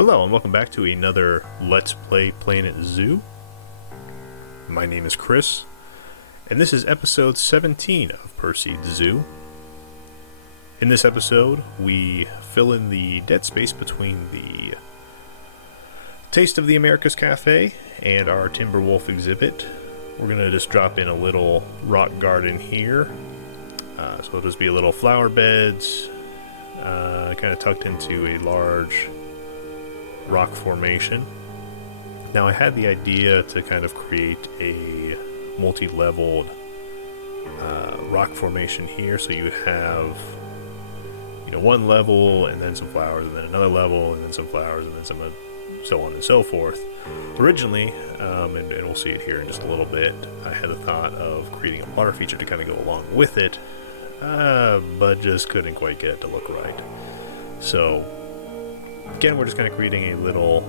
Hello and welcome back to another Let's Play Planet Zoo. My name is Chris, and this is episode 17 of Perseid Zoo. In this episode, we fill in the dead space between the Taste of the Americas Cafe and our Timberwolf exhibit. We're going to just drop in a little rock garden here. So it'll just be a little flower beds, kind of tucked into a large rock formation. Now I had the idea to kind of create a multi-leveled rock formation here, so you would have, you know, one level and then some flowers and then another level and then some flowers and then some so on and so forth. Originally, and we'll see it here in just a little bit, I had the thought of creating a water feature to kind of go along with it, but just couldn't quite get it to look right. So again, we're just kind of creating a little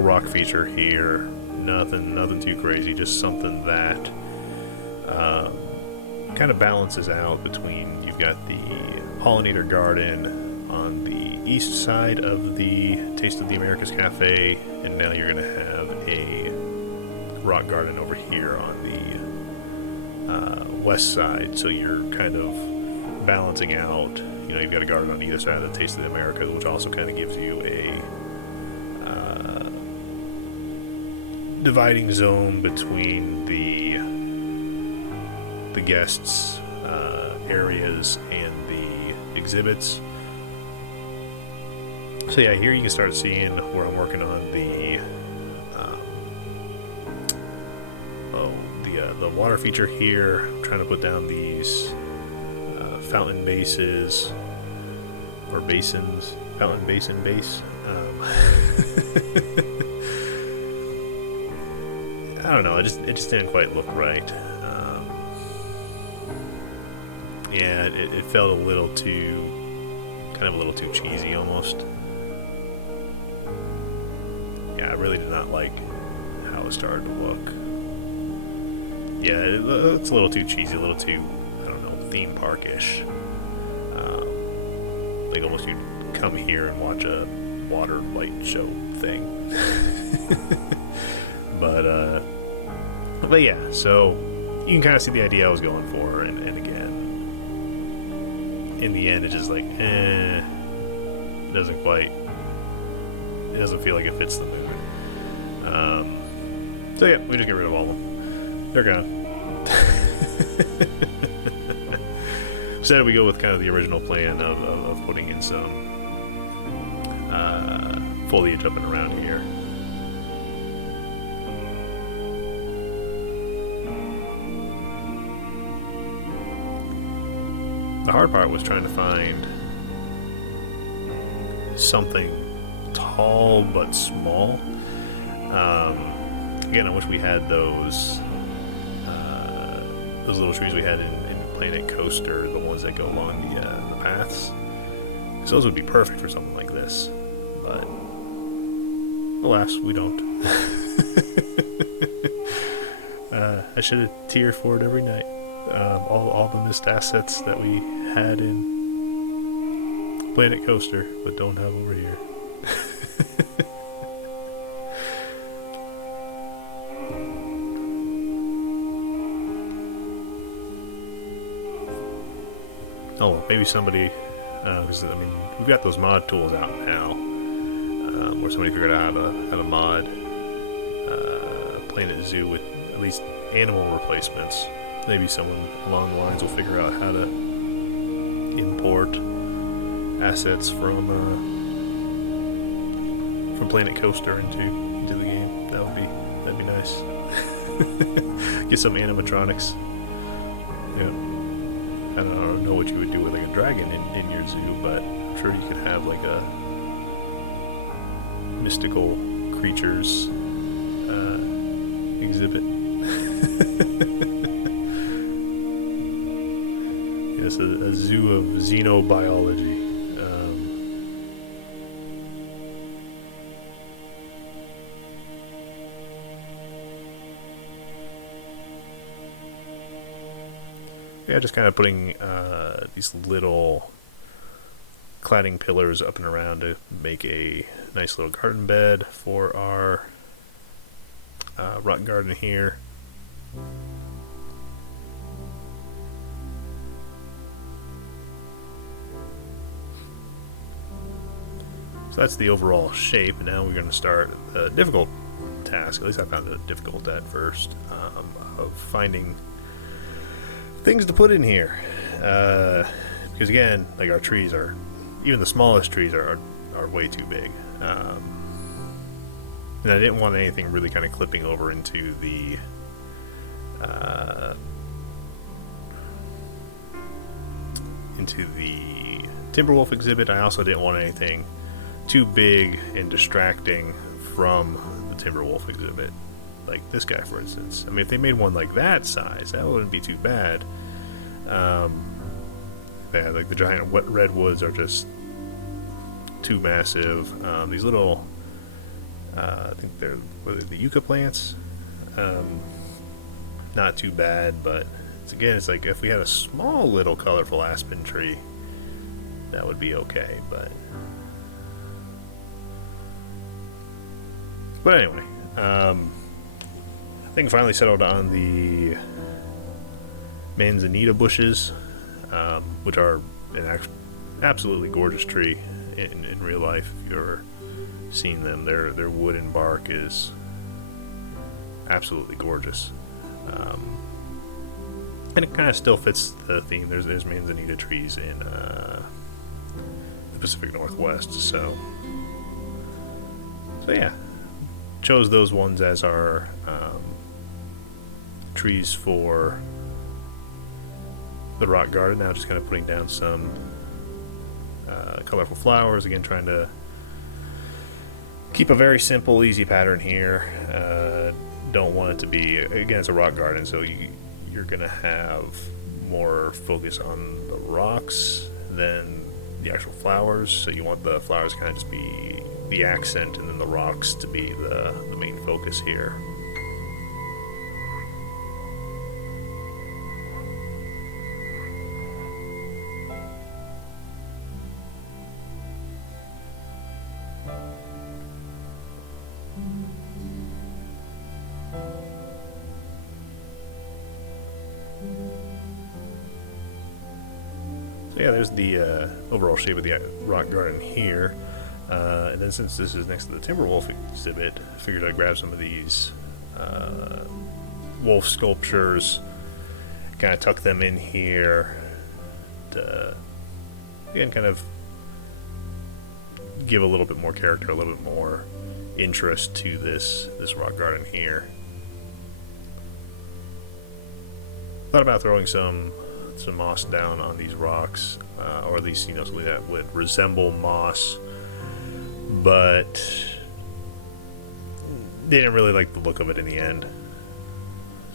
rock feature here. Nothing too crazy, just something that kind of balances out between, you've got the pollinator garden on the east side of the Taste of the Americas Cafe, and now you're going to have a rock garden over here on the west side, so you're kind of balancing out. You know, you've got a garden on either side of the Taste of the Americas, which also kind of gives you a dividing zone between the guests' areas and the exhibits. So yeah, here you can start seeing where I'm working on the water feature here. I'm trying to put down these fountain bases, or basins, fountain basin base. I don't know, it just didn't quite look right. Yeah, it felt a little too cheesy almost. Yeah, I really did not like how it started to look. Yeah, it looks a little too cheesy, a little too, I don't know, theme park-ish. Like almost you'd come here and watch a water light show thing. But yeah, so you can kind of see the idea I was going for, and again, in the end, it's just like, it doesn't feel like it fits the mood. So yeah, we just get rid of all of them. They're gone. Instead, we go with kind of the original plan of putting in some foliage up and around here. The hard part was trying to find something tall but small. Again, I wish we had those little trees we had in Planet Coaster, the ones that go along the paths. Because those would be perfect for something like this. But alas, we don't. I should have teared for it every night. All the missed assets that we had in Planet Coaster, but don't have over here. Oh, maybe somebody, because I mean, we've got those mod tools out now, where somebody figured out how to mod Planet Zoo with at least animal replacements. Maybe someone along the lines will figure out how to import assets from Planet Coaster into the game. That'd be nice. Get some animatronics. Yeah. I don't know what you would do with like a dragon in your zoo, but I'm sure you could have like a mystical creatures exhibit. Yes, a zoo of xenobiology. Yeah, just kind of putting these little cladding pillars up and around to make a nice little garden bed for our rock garden here. So that's the overall shape, and now we're going to start the difficult task. At least I found it difficult at first, of finding things to put in here. Because again, like our trees are, even the smallest trees are way too big. And I didn't want anything really kind of clipping over into the Timberwolf exhibit. I also didn't want anything too big and distracting from the Timberwolf exhibit, like this guy, for instance. I mean, if they made one like that size, that wouldn't be too bad. Yeah, like the giant wet redwoods are just too massive. These little, I think they're the yucca plants. Not too bad, but it's like if we had a small little colorful aspen tree, that would be okay. But anyway, I think finally settled on the manzanita bushes, which are an absolutely gorgeous tree in real life. If you're seeing them, their wood and bark is absolutely gorgeous, and it kind of still fits the theme. There's manzanita trees in the Pacific Northwest, so yeah. Chose those ones as our trees for the rock garden. Now just kind of putting down some colorful flowers. Again, trying to keep a very simple, easy pattern here. Don't want it to be, again, it's a rock garden, so you're going to have more focus on the rocks than the actual flowers. So you want the flowers to kind of just be the accent, and then the rocks to be the main focus here. So yeah, there's the overall shape of the rock garden here. And then since this is next to the Timberwolf exhibit, I figured I'd grab some of these wolf sculptures, kind of tuck them in here to, again, kind of give a little bit more character, a little bit more interest to this rock garden here. Thought about throwing some moss down on these rocks, or at least, something that would resemble moss, but didn't really like the look of it in the end,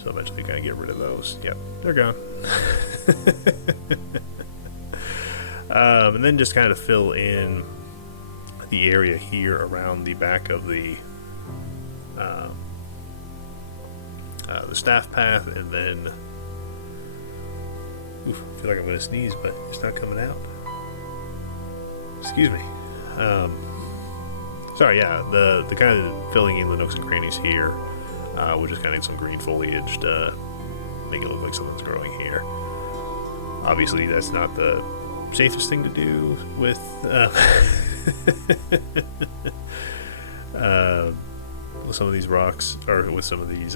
so eventually kind of get rid of those. Yep, they're gone. And then just kind of fill in the area here around the back of the staff path, and then I feel like I'm going to sneeze, but it's not coming out. Excuse me. Sorry, yeah, the kind of filling in the nooks and crannies here, we'll just kind of get some green foliage to make it look like something's growing here. Obviously, that's not the safest thing to do with some of these rocks, or with some of these,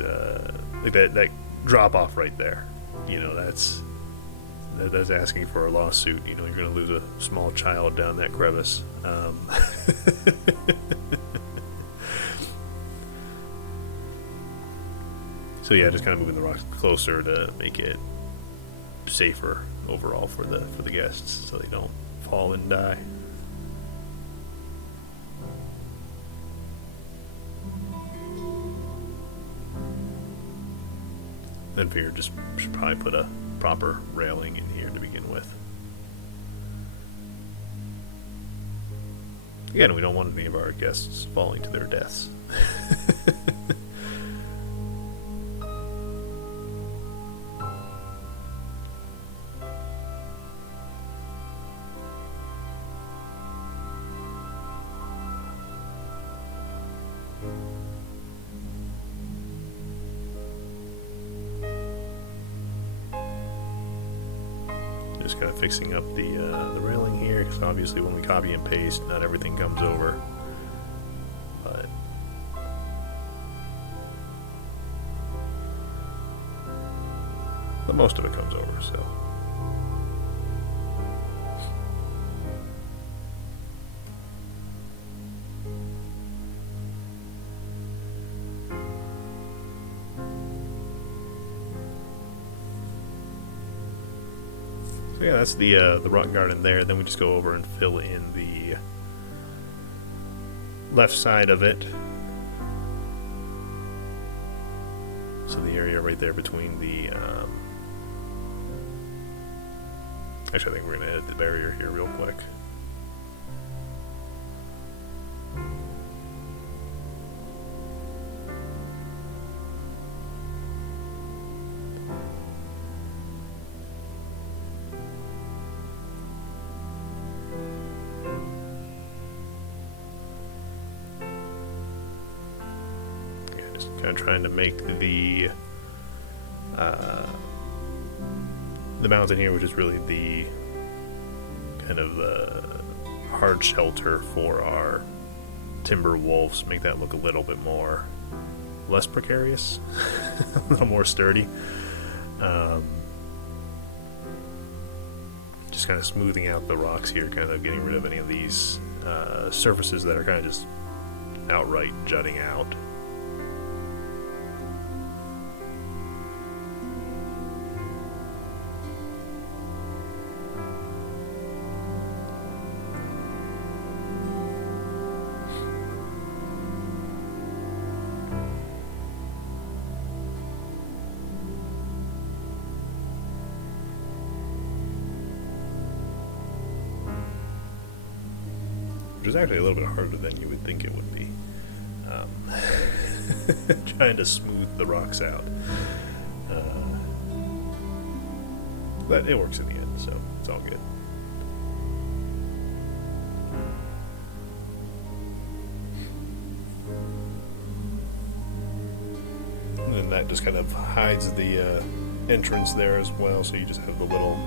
like that drop off right there. That's asking for a lawsuit. You're going to lose a small child down that crevice. So yeah, just kind of moving the rocks closer to make it safer overall for the guests, so they don't fall and die. Then figured just should probably put a proper railing in here to begin with. Again, we don't want any of our guests falling to their deaths. just kind of fixing up the railing here, because obviously when we copy and paste, not everything comes over. But most of it comes over, so. So yeah, that's the rock garden there. Then we just go over and fill in the left side of it. So the area right there between the actually, I think we're going to edit the barrier here real quick. Yeah, just kind of trying to make the mountain here, which is really the kind of hard shelter for our timber wolves, make that look a little bit more less precarious, a little more sturdy. Just kind of smoothing out the rocks here, kind of getting rid of any of these surfaces that are kind of just outright jutting out. Which is actually a little bit harder than you would think it would be. Trying to smooth the rocks out. But it works in the end, so it's all good. And then that just kind of hides the entrance there as well, so you just have the little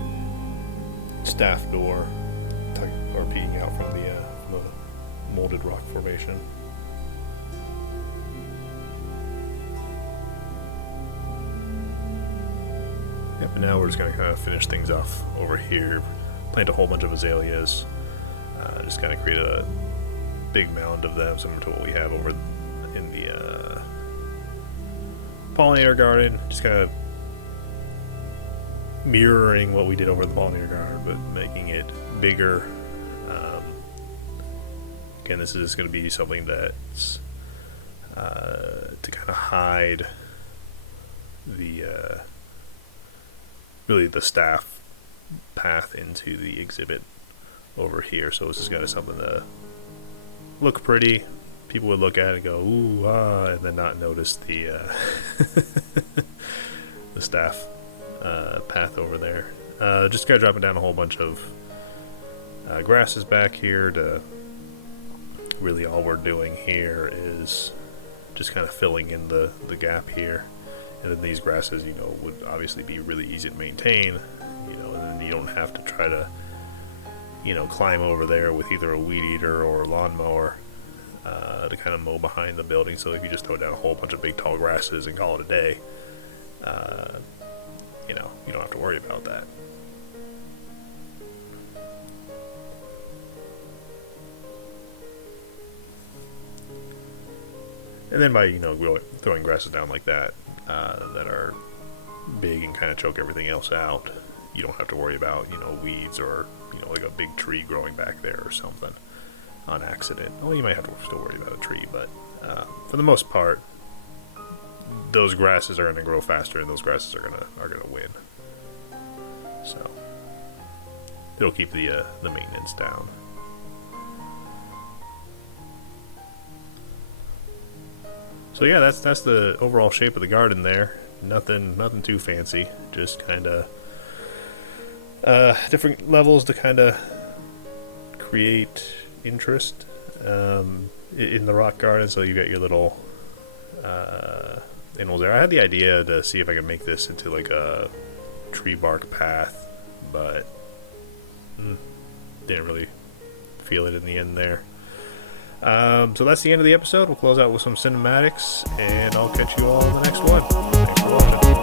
staff door or peeking out from the molded rock formation. Yep, and now we're just going to kind of finish things off over here. Plant a whole bunch of azaleas. Just kind of create a big mound of them, similar to what we have over in the pollinator garden. Just kind of mirroring what we did over the pollinator garden, but making it bigger. Again, this is going to be something that's to kind of hide the really the staff path into the exhibit over here. So this is kind of something to look pretty. People would look at it and go, ooh, ah, and then not notice the the staff path over there. Just kind of dropping down a whole bunch of grasses back here. To really all we're doing here is just kind of filling in the gap here. And then these grasses, would obviously be really easy to maintain, and then you don't have to try to, climb over there with either a weed eater or a lawnmower to kind of mow behind the building. So if you just throw down a whole bunch of big tall grasses and call it a day, you don't have to worry about that. And then by, throwing grasses down like that, that are big and kind of choke everything else out, you don't have to worry about, weeds or, like a big tree growing back there or something on accident. Well, you might have to still worry about a tree, but for the most part, those grasses are going to grow faster, and those grasses are gonna win. So it'll keep the maintenance down. So yeah, that's the overall shape of the garden there. Nothing too fancy. Just kind of different levels to kind of create interest in the rock garden. So you got your little animals there. I had the idea to see if I could make this into like a tree bark path, but Didn't really feel it in the end there. So that's the end of the episode. We'll close out with some cinematics, and I'll catch you all in the next one. Thanks for watching.